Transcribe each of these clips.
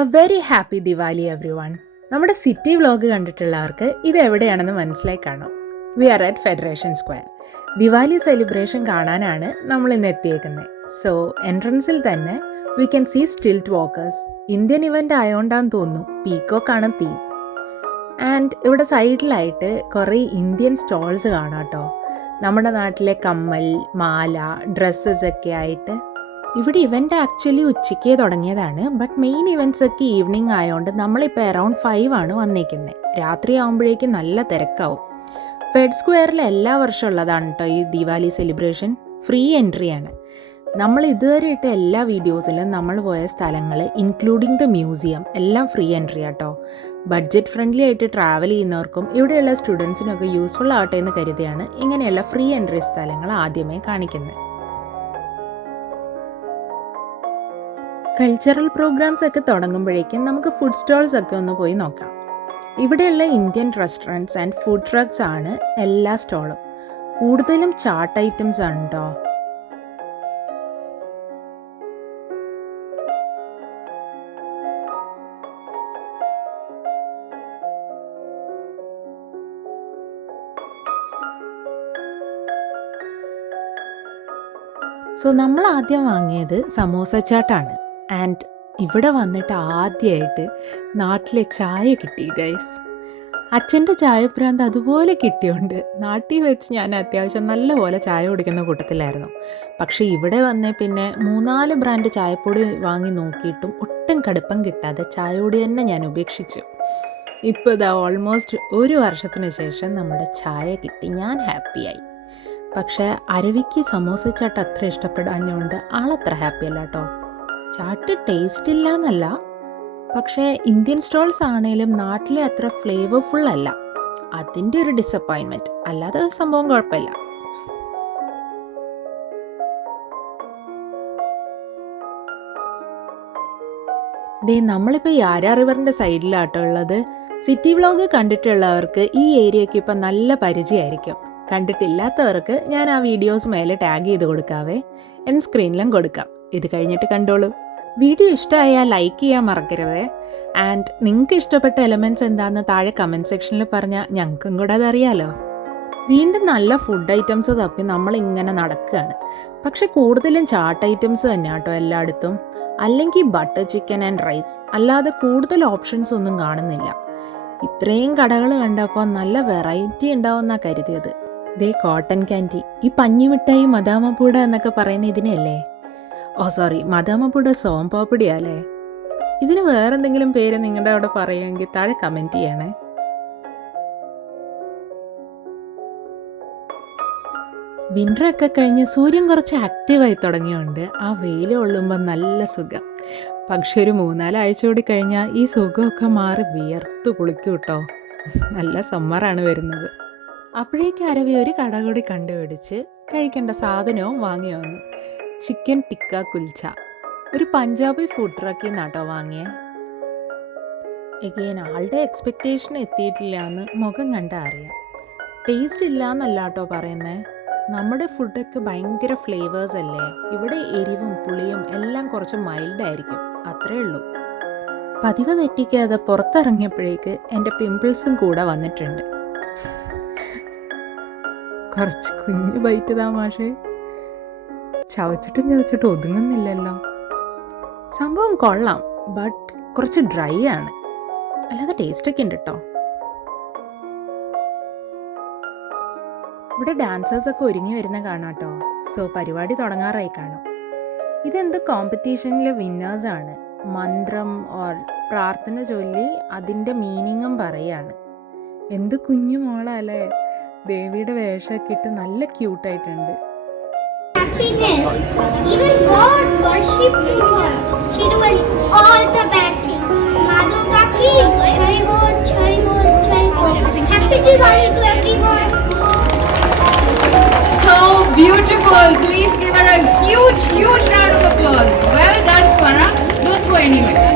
A very happy Diwali everyone. നമ്മുടെ city vlog കണ്ടിട്ടുള്ളവർക്ക് ഇത് എവിടെയാണെന്ന് മനസ്സിലായി കാണും. We are at federation square. Diwali celebration കാണാനാണ് നമ്മൾ ഇന്ന് എത്തിയേക്കുന്നത്. സോ എൻട്രൻസിൽ തന്നെ we can see stilt walkers. Indian event ആയതുകൊണ്ടാന്ന് തോന്നുന്നു പീക്കോക്കാണ് തീം. ആൻഡ് ഇവിടെ സൈഡിലായിട്ട് കുറേ ഇന്ത്യൻ സ്റ്റോൾസ് കാണാം കേട്ടോ. നമ്മുടെ നാട്ടിലെ കമ്മൽ, മാല, ഡ്രസ്സസ് ഒക്കെ ആയിട്ട്. ഇവിടെ ഇവൻ്റ് ആക്ച്വലി ഉച്ചയ്ക്കേ തുടങ്ങിയതാണ്. ബട്ട് മെയിൻ ഇവൻറ്റ്സ് ഒക്കെ ഈവനിങ് ആയതുകൊണ്ട് നമ്മളിപ്പോൾ അറൗണ്ട് 5 ആണ് വന്നേക്കുന്നത്. രാത്രി ആകുമ്പോഴേക്കും നല്ല തിരക്കാവും. ഫെഡ് സ്ക്വയറിൽ എല്ലാ വർഷവും ഉള്ളതാണ് കേട്ടോ ഈ ദിവാലി സെലിബ്രേഷൻ. ഫ്രീ എൻട്രിയാണ്. നമ്മൾ ഇതുവരെ ഇട്ട എല്ലാ വീഡിയോസിലും നമ്മൾ പോയ സ്ഥലങ്ങൾ ഇൻക്ലൂഡിങ് ദ മ്യൂസിയം എല്ലാം ഫ്രീ എൻട്രി ആട്ടോ. ബഡ്ജറ്റ് ഫ്രണ്ട്ലി ആയിട്ട് ട്രാവൽ ചെയ്യുന്നവർക്കും ഇവിടെയുള്ള സ്റ്റുഡൻസിനൊക്കെ യൂസ്ഫുൾ ആവട്ടെ എന്ന് കരുതിയാണ് ഇങ്ങനെയുള്ള ഫ്രീ എൻട്രി സ്ഥലങ്ങൾ ആദ്യമേ കാണിക്കുന്നത്. കൾച്ചറൽ പ്രോഗ്രാംസ് ഒക്കെ തുടങ്ങുമ്പോഴേക്കും നമുക്ക് ഫുഡ് സ്റ്റോൾസ് ഒക്കെ ഒന്ന് പോയി നോക്കാം. ഇവിടെയുള്ള Indian restaurants and food trucks ആണ് എല്ലാ സ്റ്റോളും. കൂടുതലും ചാട്ട് ഐറ്റംസ് ആണ് കേട്ടോ. സോ നമ്മൾ ആദ്യം വാങ്ങിയത് സമോസ ചാട്ടാണ്. ആൻഡ് ഇവിടെ വന്നിട്ട് ആദ്യമായിട്ട് നാട്ടിലെ ചായ കിട്ടി ഗൈസ്. അച്ഛൻ്റെ ചായപ്രാന്ത് അതുപോലെ കിട്ടിയോണ്ട് നാട്ടിൽ വെച്ച് ഞാൻ അത്യാവശ്യം നല്ലപോലെ ചായ കുടിക്കുന്ന കൂട്ടത്തിലായിരുന്നു. പക്ഷേ ഇവിടെ വന്നേ പിന്നെ 3-4 ബ്രാൻഡ് ചായപ്പൊടി വാങ്ങി നോക്കിയിട്ടും ഒട്ടും കടുപ്പം കിട്ടാതെ ചായപ്പൊടി തന്നെ ഞാൻ ഉപേക്ഷിച്ചു. ഇപ്പോൾ ഇതാ ഓൾമോസ്റ്റ് 1 വർഷത്തിന് ശേഷം നമ്മുടെ ചായ കിട്ടി. ഞാൻ ഹാപ്പിയായി. പക്ഷേ അരവിക്ക് സമോസ ചാട്ട് അത്ര ഇഷ്ടപ്പെടാഞ്ഞുകൊണ്ട് ആളത്ര ഹാപ്പി അല്ല കേട്ടോ. ചാട്ട് ടേസ്റ്റ് ഇല്ല എന്നല്ല, പക്ഷേ ഇന്ത്യൻ സ്റ്റോൾസ് ആണേലും നാട്ടിലെ അത്ര ഫ്ലേവർഫുൾ അല്ല. അതിൻ്റെ ഒരു ഡിസപ്പോയിൻമെൻറ്റ്. അല്ലാതെ സംഭവം കുഴപ്പമില്ല. ദേ നമ്മളിപ്പോൾ യാരാ റിവറിൻ്റെ സൈഡിലാട്ടോ ഉള്ളത്. സിറ്റി വ്ളോഗ് കണ്ടിട്ടുള്ളവർക്ക് ഈ ഏരിയയ്ക്ക് ഇപ്പം നല്ല പരിചയമായിരിക്കും. കണ്ടിട്ടില്ലാത്തവർക്ക് ഞാൻ ആ വീഡിയോസ് മേലെ ടാഗ് ചെയ്ത് കൊടുക്കാവേ. സ്ക്രീനിലും കൊടുക്കാം. ഇത് കഴിഞ്ഞിട്ട് കണ്ടോളൂ. വീഡിയോ ഇഷ്ടമായാൽ ലൈക്ക് ചെയ്യാൻ മറക്കരുതേ. ആൻഡ് നിങ്ങൾക്ക് ഇഷ്ടപ്പെട്ട എലമെൻറ്റ്സ് എന്താണെന്ന് താഴെ കമൻറ്റ് സെക്ഷനിൽ പറഞ്ഞാൽ ഞങ്ങൾക്കും കൂടെ അതറിയാലോ. വീണ്ടും നല്ല ഫുഡ് ഐറ്റംസ് തപ്പി നമ്മളിങ്ങനെ നടക്കുകയാണ്. പക്ഷെ കൂടുതലും ചാട്ട് ഐറ്റംസ് തന്നെ കേട്ടോ എല്ലായിടത്തും. അല്ലെങ്കിൽ ബട്ടർ ചിക്കൻ ആൻഡ് റൈസ്. അല്ലാതെ കൂടുതൽ ഓപ്ഷൻസ് ഒന്നും കാണുന്നില്ല. ഇത്രയും കടകൾ കണ്ടപ്പോൾ നല്ല വെറൈറ്റി ഉണ്ടാവുമെന്നാണ് കരുതിയത്. ദേ കോട്ടൺ ക്യാൻഡി. ഈ പഞ്ഞിമിഠായി മദാമപ്പൂട എന്നൊക്കെ പറയുന്ന ഇതിനല്ലേ? സോറി, മദാമപ്പൂട സോംപാപ്പിടിയല്ലേ? ഇതിന് വേറെന്തെങ്കിലും പേര് നിങ്ങളുടെ അവിടെ പറയുമെങ്കിൽ താഴെ കമൻറ്റ് ചെയ്യണേ. വിൻ്ററൊക്കെ കഴിഞ്ഞ് സൂര്യൻ കുറച്ച് ആക്റ്റീവായി തുടങ്ങിയുണ്ട്. ആ വെയിൽ കൊള്ളുമ്പോൾ നല്ല സുഖം. പക്ഷെ ഒരു 3-4 ആഴ്ച കൂടി കഴിഞ്ഞാൽ ഈ സുഖമൊക്കെ മാറി വിയർത്ത് കുളിക്കും കേട്ടോ. നല്ല സമ്മറാണ് വരുന്നത്. അപ്പോഴേക്കും അരവി ഒരു കട കൂടി കണ്ടുപിടിച്ച് കഴിക്കേണ്ട സാധനവും വാങ്ങി വന്നു. ചിക്കൻ ടിക്ക കുൽച്ച. ഒരു പഞ്ചാബി ഫുഡ് ട്രക്കിൽ നിന്നാട്ടോ വാങ്ങിയേ. എഗെയിൻ ആളുടെ എക്സ്പെക്റ്റേഷൻ എത്തിയിട്ടില്ല എന്ന് മുഖം കണ്ടാൽ അറിയാം. ടേസ്റ്റ് ഇല്ല എന്നല്ല കേട്ടോ പറയുന്നത്. നമ്മുടെ ഫുഡൊക്കെ ഭയങ്കര ഫ്ലേവേഴ്സ് അല്ലേ. ഇവിടെ എരിവും പുളിയും എല്ലാം കുറച്ച് മൈൽഡായിരിക്കും, അത്രേ ഉള്ളൂ. പതിവ് തെറ്റിക്കാതെ പുറത്തിറങ്ങിയപ്പോഴേക്ക് എൻ്റെ പിമ്പിൾസും കൂടെ വന്നിട്ടുണ്ട്. കുറച്ച് കുഞ്ഞു ബൈറ്റ് താ മാഷേ. ചവച്ചിട്ടും ഒതുങ്ങുന്നില്ലല്ലോ. സംഭവം കൊള്ളാം, ബട്ട് കുറച്ച് ഡ്രൈ ആണ്. അല്ലാതെ ടേസ്റ്റൊക്കെ ഉണ്ട് കേട്ടോ. ഇവിടെ ഡാൻസേഴ്സൊക്കെ ഒരുങ്ങി വരുന്ന കാണാം കേട്ടോ. സോ പരിപാടി തുടങ്ങാറായി കാണും. ഇതെന്ത് കോമ്പറ്റീഷനിലെ വിന്നേഴ്സാണ്. മന്ത്രം ഓർ പ്രാർത്ഥന ചൊല്ലി അതിൻ്റെ മീനിങ്ങും പറയാണ്. എന്ത് കുഞ്ഞു മോളല്ലേ. ദേവിയുടെ വേഷമൊക്കെ ഇട്ട് നല്ല ക്യൂട്ടായിട്ടുണ്ട്. So beautiful. Please give her a huge round of applause. Well done, Swara. Don't go anywhere.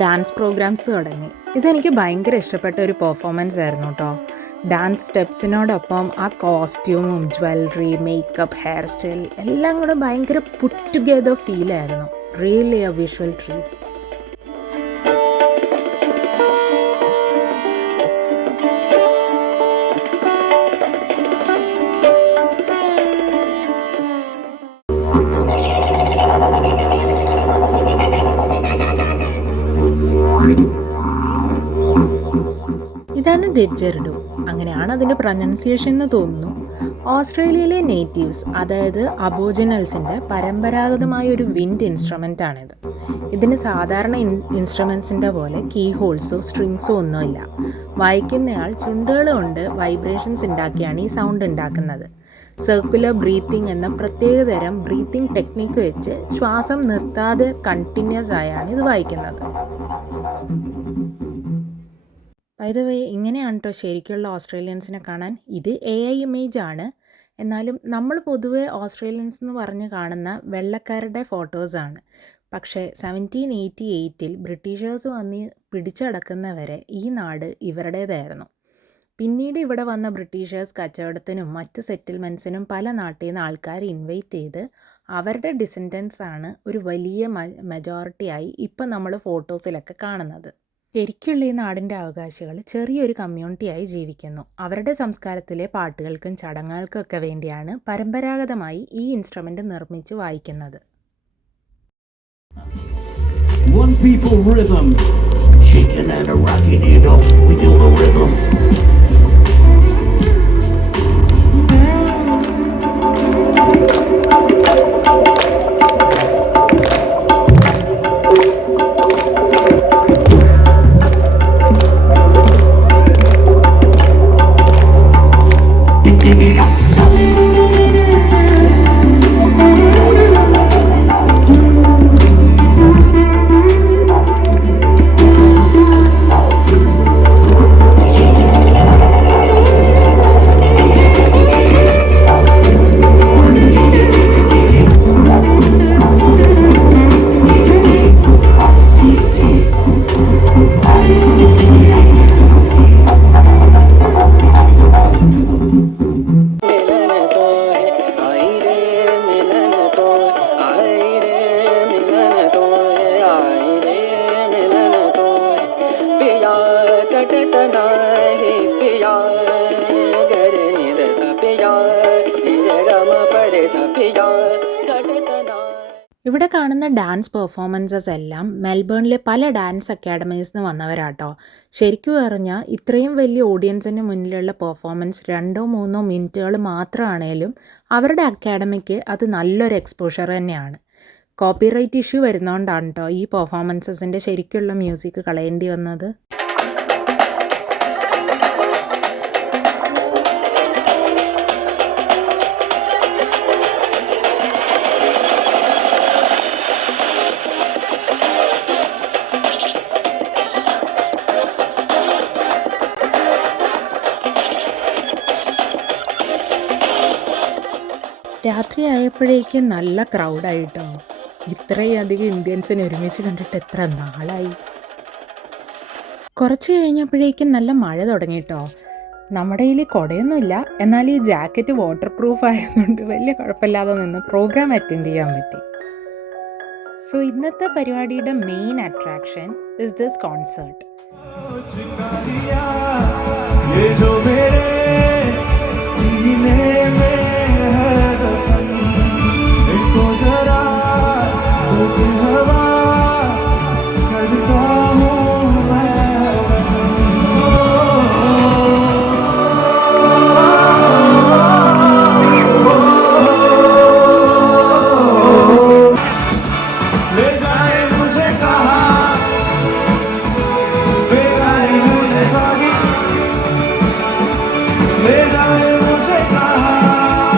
Dance programmes തുടങ്ങി. ഇതെനിക്ക് ഭയങ്കര ഇഷ്ടപ്പെട്ട ഒരു പെർഫോമൻസ് ആയിരുന്നു കേട്ടോ. ഡാൻസ് സ്റ്റെപ്സിനോടൊപ്പം ആ കോസ്റ്റ്യൂമും ജ്വല്ലറി, മേക്കപ്പ്, ഹെയർ സ്റ്റൈൽ എല്ലാം കൂടെ ഭയങ്കര പുട്ട് ടുഗെദർ ഫീലായിരുന്നു. Really a visual treat. ഇതാണ് ഡിഡ്ജെറിഡു, അങ്ങനെയാണ് അതിൻ്റെ പ്രൊനൗൺസിയേഷൻ എന്ന് തോന്നുന്നു. ഓസ്ട്രേലിയയിലെ നേറ്റീവ്സ്, അതായത് അബോജിനൽസിൻ്റെ പരമ്പരാഗതമായ ഒരു വിൻഡ് ഇൻസ്ട്രുമെൻ്റ് ആണിത്. ഇതിന് സാധാരണ ഇൻസ്ട്രുമെൻസിൻ്റെ പോലെ കീ ഹോൾസോ സ്ട്രിങ്സോ ഒന്നുമില്ല. വായിക്കുന്നയാൾ ചുണ്ടുകൾ കൊണ്ട് വൈബ്രേഷൻസ് ഉണ്ടാക്കിയാണ് ഈ സൗണ്ട് ഉണ്ടാക്കുന്നത്. സർക്കുലർ ബ്രീത്തിങ് എന്ന പ്രത്യേകതരം ബ്രീത്തിങ് ടെക്നിക്ക് വെച്ച് ശ്വാസം നിർത്താതെ കണ്ടിന്യൂസ് ആയാണ് ഇത് വായിക്കുന്നത്. ബൈ ദ വേ, ഇങ്ങനെയാണ് കേട്ടോ ശരിക്കുള്ള ഓസ്ട്രേലിയൻസിനെ കാണാൻ. ഇത് AI ഇമേജ് ആണ്. എന്നാലും നമ്മൾ പൊതുവെ ഓസ്ട്രേലിയൻസ് എന്ന് പറഞ്ഞ് കാണുന്ന വെള്ളക്കാരുടെ ഫോട്ടോസാണ്. പക്ഷേ 1788 ബ്രിട്ടീഷേഴ്സ് വന്ന് പിടിച്ചടക്കുന്നവരെ ഈ നാട് ഇവരുടേതായിരുന്നു. പിന്നീട് ഇവിടെ വന്ന ബ്രിട്ടീഷേഴ്സ് കച്ചവടത്തിനും മറ്റ് സെറ്റിൽമെൻറ്റ്സിനും പല നാട്ടിൽ നിന്ന് ആൾക്കാർ ഇൻവൈറ്റ് ചെയ്ത് അവരുടെ ഡിസെൻഡൻസ് ആണ് ഒരു വലിയ മെജോറിറ്റിയായി ഇപ്പം നമ്മൾ ഫോട്ടോസിലൊക്കെ കാണുന്നത്. ശരിക്കുള്ള ഈ നാടിൻ്റെ അവകാശികൾ ചെറിയൊരു കമ്മ്യൂണിറ്റിയായി ജീവിക്കുന്നു. അവരുടെ സംസ്കാരത്തിലെ പാട്ടുകൾക്കും ചടങ്ങുകൾക്കൊക്കെ വേണ്ടിയാണ് പരമ്പരാഗതമായി ഈ ഇൻസ്ട്രുമെൻ്റ് നിർമ്മിച്ച് വായിക്കുന്നത്. One people rhythm, shaking and a rocking it up, we feel the rhythm. ഇവിടെ കാണുന്ന ഡാൻസ് പെർഫോമൻസസ് എല്ലാം മെൽബേണിലെ പല ഡാൻസ് അക്കാഡമീസിൽ നിന്ന് വന്നവരാട്ടോ. ശരിക്കും പറഞ്ഞാൽ ഇത്രയും വലിയ ഓഡിയൻസിന് മുന്നിലുള്ള പെർഫോമൻസ് 2-3 മിനിറ്റുകൾ മാത്രമാണേലും അവരുടെ അക്കാഡമിക്ക് അത് നല്ലൊരു എക്സ്പോഷർ തന്നെയാണ്. കോപ്പിറൈറ്റ് ഇഷ്യൂ വരുന്നതുകൊണ്ടാണ് കേട്ടോ ഈ പെർഫോമൻസസിൻ്റെ ശരിക്കുള്ള മ്യൂസിക് കളയേണ്ടി വന്നത്. രാത്രിയായപ്പോഴേക്കും നല്ല ക്രൗഡായിട്ടോ. ഇത്രയധികം ഇന്ത്യൻസിനെ ഒരുമിച്ച് കണ്ടിട്ട് എത്ര നാളായി. കുറച്ച് കഴിഞ്ഞപ്പോഴേക്കും നല്ല മഴ തുടങ്ങിയിട്ടോ. നമ്മുടെ കയ്യിൽ കുടയൊന്നുമില്ല, എന്നാൽ ഈ ജാക്കറ്റ് വാട്ടർ പ്രൂഫ് ആയതുകൊണ്ട് വലിയ കുഴപ്പമില്ലാതെ നിന്ന് പ്രോഗ്രാം അറ്റൻഡ് ചെയ്യാൻ പറ്റി. സോ ഇന്നത്തെ പരിപാടിയുടെ main attraction is this concert. ले जाए मुझे कहाँ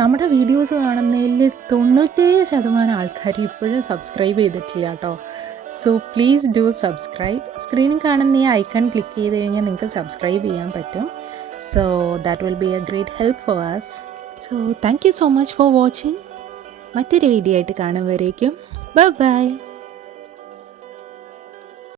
നമ്മുടെ വീഡിയോസ് കാണുന്നതിൽ 97% ആൾക്കാർ ഇപ്പോഴും സബ്സ്ക്രൈബ് ചെയ്തിട്ടില്ല കേട്ടോ. So please do subscribe. സ്ക്രീനിൽ കാണുന്ന ഈ ഐക്കൺ ക്ലിക്ക് ചെയ്ത് കഴിഞ്ഞാൽ നിങ്ങൾക്ക് സബ്സ്ക്രൈബ് ചെയ്യാൻ പറ്റും. So that will be a great help for us. So thank you so much for watching. മറ്റൊരു വീഡിയോ ആയിട്ട് കാണുമ്പോഴേക്കും ബൈ ബൈ.